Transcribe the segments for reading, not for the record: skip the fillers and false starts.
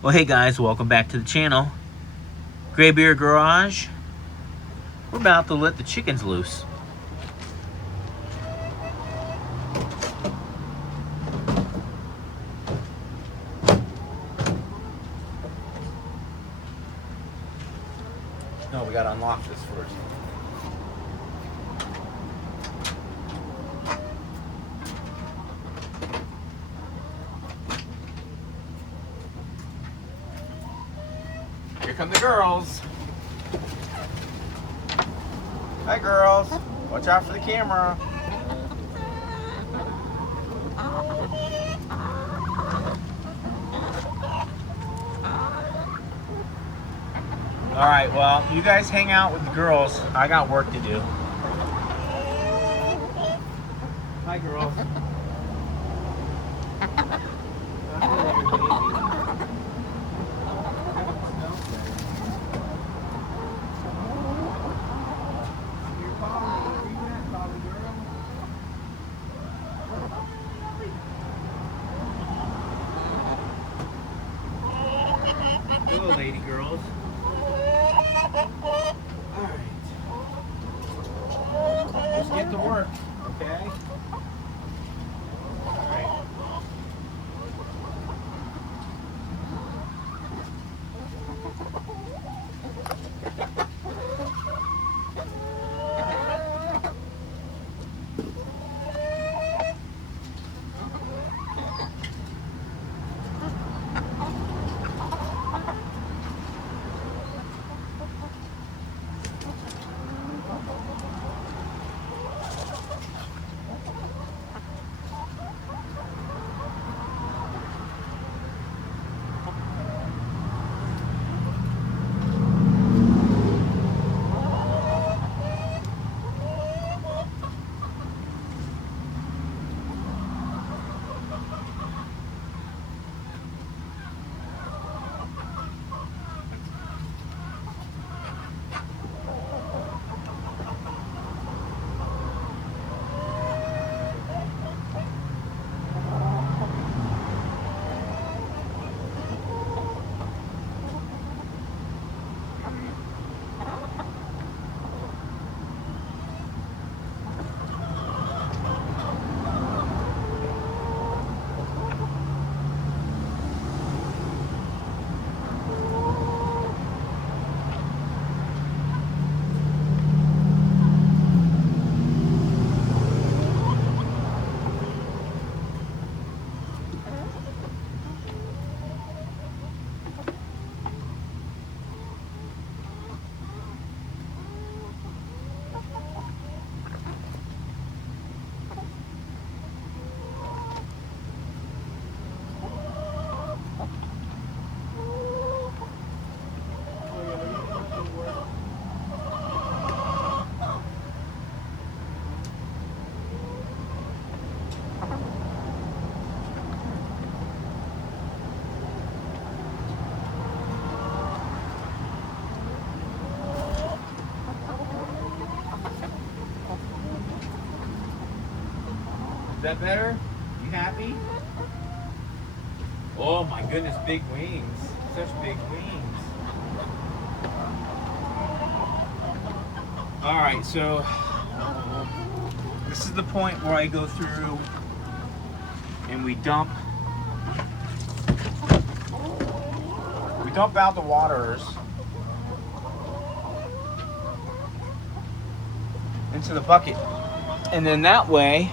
Well, hey guys, welcome back to the channel. Graybeard Garage. We're about to let the chickens loose. No, we gotta unlock this first. Here come the girls. Hi girls. Watch out for the camera. Alright, well, you guys hang out with the girls. I got work to do. Hi girls. Hello, lady girls. Alright. Let's get to work, okay? Alright. Is that better? You happy? Oh my goodness, big wings. Such big wings. Alright, so this is the point where I go through and we dump out the waters into the bucket. And then that way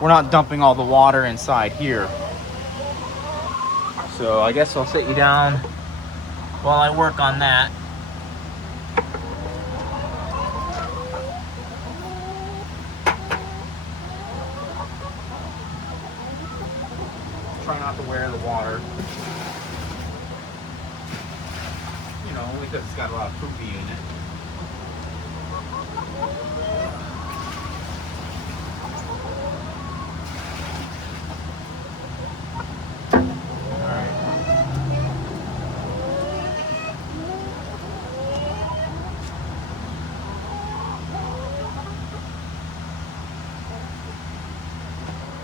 we're not dumping all the water inside here. So I guess I'll sit you down while I work on that. Try not to wear the water. You know, only because it's got a lot of poopy in it.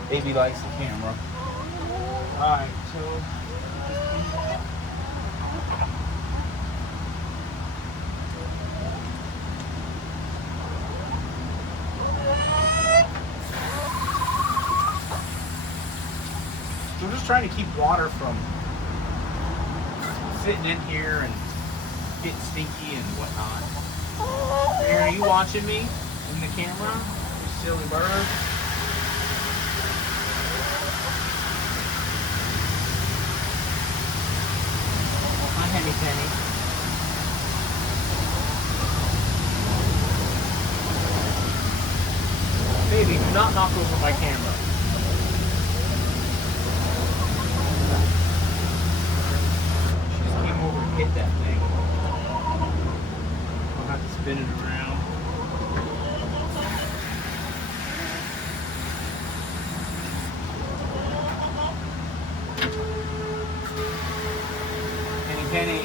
Baby likes the camera. Alright, so trying to keep water from sitting in here and getting stinky and whatnot. Aaron, are you watching me in the camera? You silly bird. Hi, Henny Penny. Baby, do not knock over my camera. She just came over and hit that thing. I'll have to spin it around. Penny.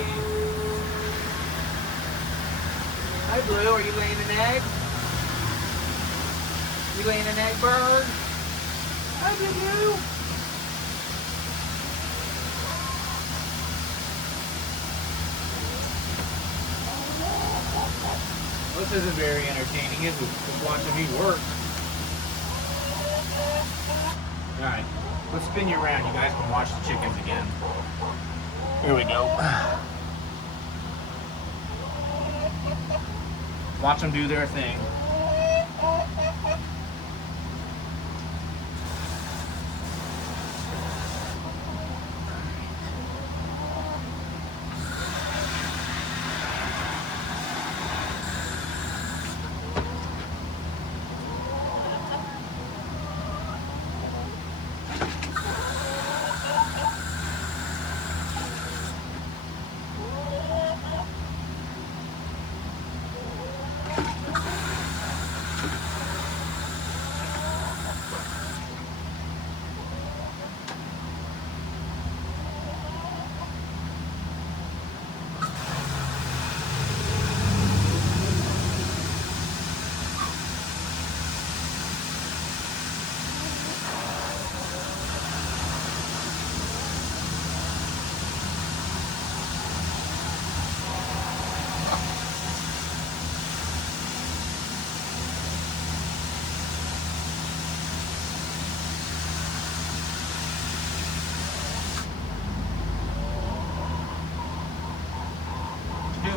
Hi, Blue. Are you laying an egg? You laying an egg, bird? Hi, Blue. This isn't very entertaining, is it? Just watching me work. Alright, let's spin you around. You guys can watch the chickens again. Here we go. Watch them do their thing.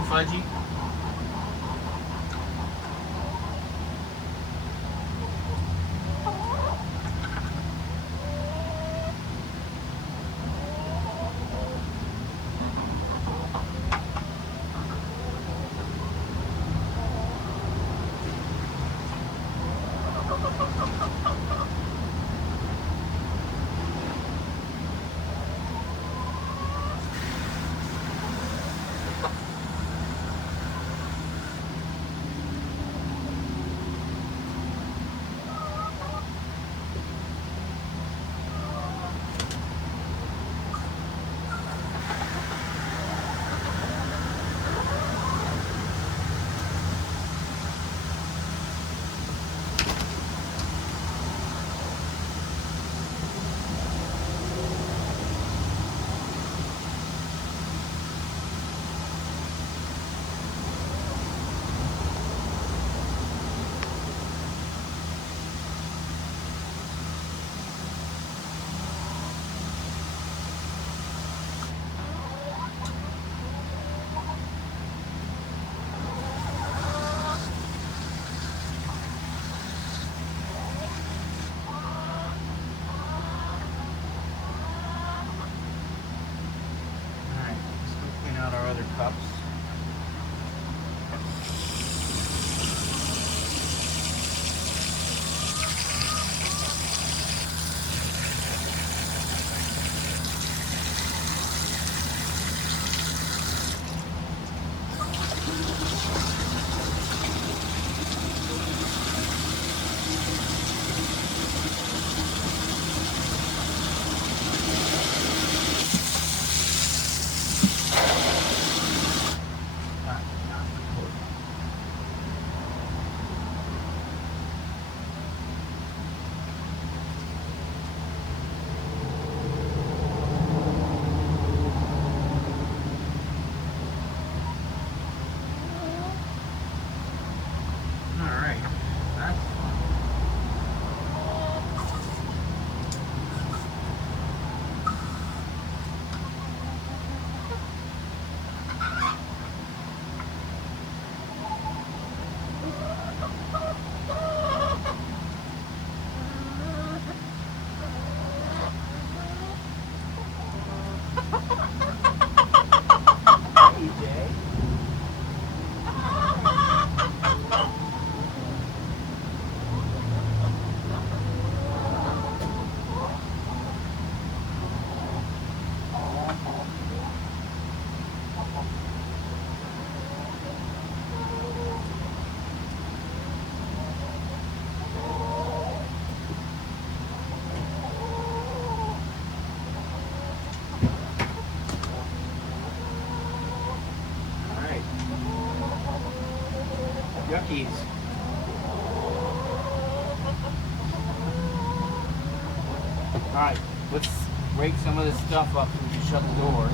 Fudgy. Cups. Duckies. Alright, let's rake some of this stuff up so we can shut the door.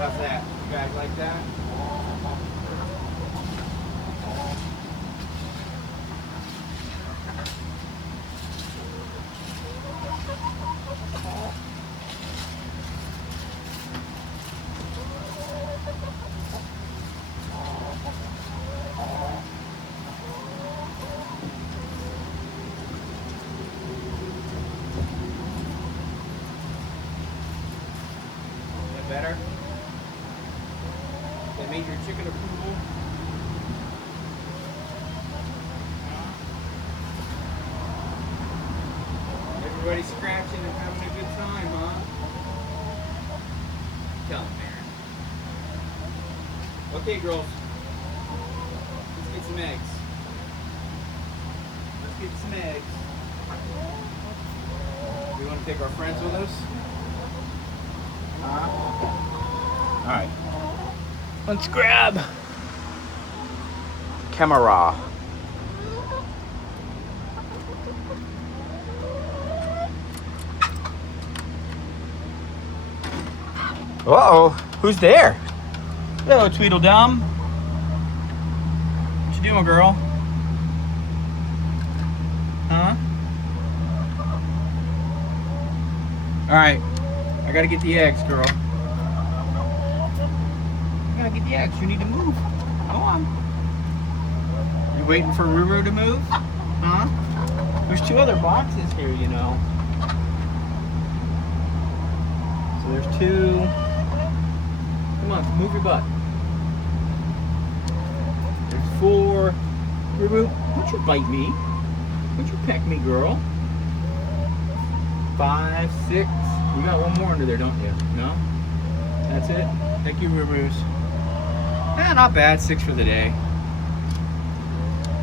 How's that? You guys like that? Is that better? That made your chicken approval? Everybody scratching and having a good time, huh? Tell them, Aaron. Okay, girls. Let's get some eggs. Let's get some eggs. We want to take our friends with us? Huh? Alright. Let's grab camera. Uh-oh, who's there? Hello, Tweedledum. What you doing, girl? Huh? Alright, I gotta get the eggs, girl. I gotta get the eggs, you need to move. Go on. You waiting for Ruru to move? Huh? There's 2 other boxes here, you know. So there's 2. Come on, move your butt. There's 4. Ruru, don't you bite me. Don't you peck me, girl. 5, 6. You got one more under there, don't you? No? That's it? Thank you, Rurus. Eh, not bad. 6 for the day.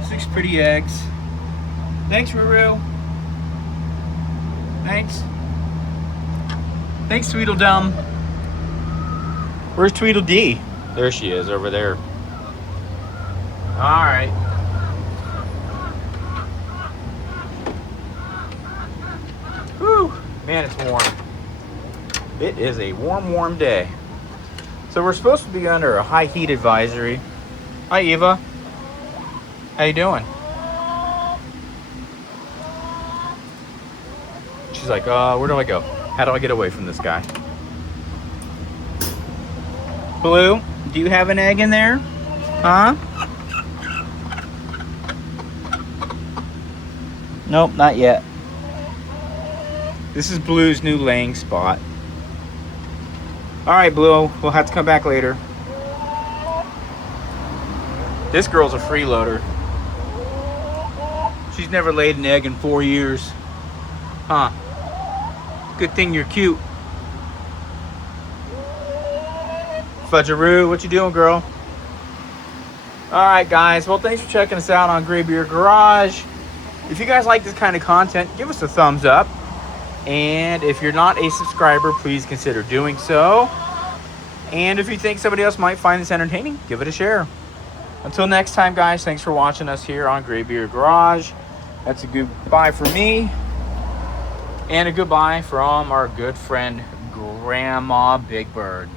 6 pretty eggs. Thanks, Ruru. Thanks. Thanks, Tweedledum. Where's Tweedledee? There she is, over there. Alright. Whew. Man, it's warm. It is a warm, warm day. So we're supposed to be under a high heat advisory. Hi, Eva. How you doing? She's like, where do I go? How do I get away from this guy? Blue, do you have an egg in there? Huh? Nope, not yet. This is Blue's new laying spot. Alright, Blue, we'll have to come back later. This girl's a freeloader. She's never laid an egg in 4 years. Huh. Good thing you're cute. Fudgeroo, what you doing, girl? Alright, guys. Well, thanks for checking us out on Graybeard Garage. If you guys like this kind of content, give us a thumbs up. And if you're not a subscriber, please consider doing so. And if you think somebody else might find this entertaining, give it a share. Until next time, guys, thanks for watching us here on Graybeard Garage. That's a goodbye from me. And a goodbye from our good friend, Grandma Big Bird.